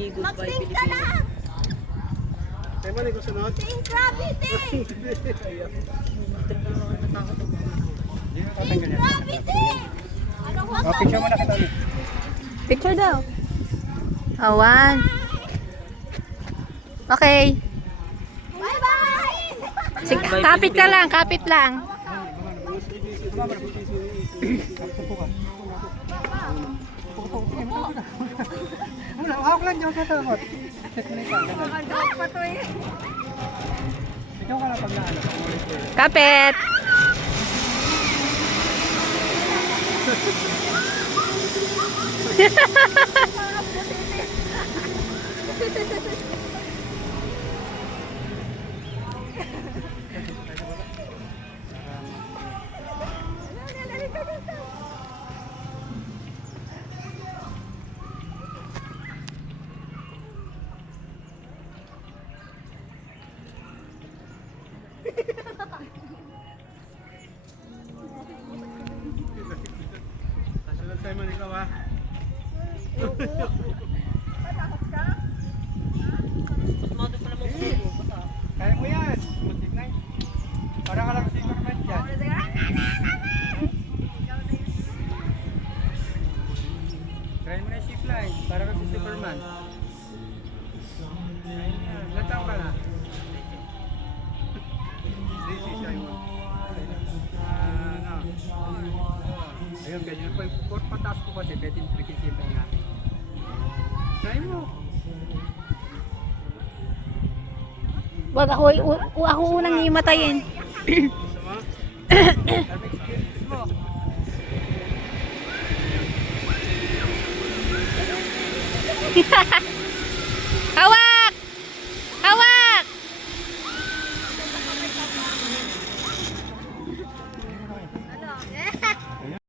Mag-sing ka lang! Tayo mo, ko sunod. Sing gravity! Sing gravity! Ano ko? Picture mo na kita. Picture daw. Awan. Okay. Bye-bye! Sige, kapit ka lang, kapit lang. Hawak lang dyan ka takot. Check mo na ikaw. Ikaw ka na pag naano. Kapit. Sunod Simon, ikaw ha. Kaya mo yan. Mutik na. Para ka lang si Superman dyan. Try mo na yung zip line. Para ka si Superman. Ayan. Ilan taong ka na? Daisy, Simon. Ayun, ganyan. Pag pataas ko kasi, pwede nakikisipin nga. Try mo. Wag ako unang himatayin. Gusto mo? Sabi experience mo. Hawa!